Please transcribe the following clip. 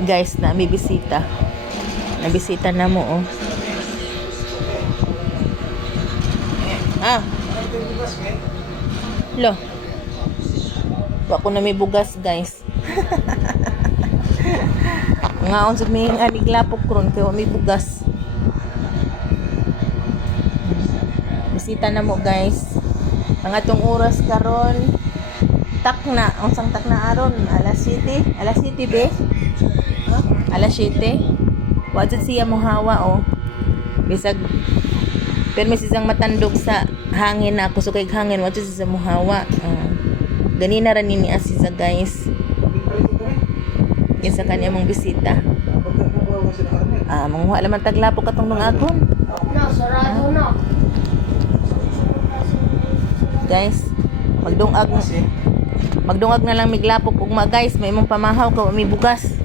Guys, na may bisita. Nabisita na mo, oh. Ah. Lo. Wa ko na may bugas, guys. Ngaon sa may aniglapok ron kay wa may bugas. Bisita na mo, guys. Ang atong oras karon takna, unsang takna aron alas 7 be. Alas 7. Wa jud siya mohawa, oh. Bisag pero may sisang matandog sa hangin na ako so kay hangin wa jud siya mohawa. Ganina ra nini asisa, guys. Yan sa kanya mong bisita. Manguha laman taglapok katong mga agon. No, sarado na. Guys, magdungag na lang miglapok ug guys, may imong pamahaw ka may bugas.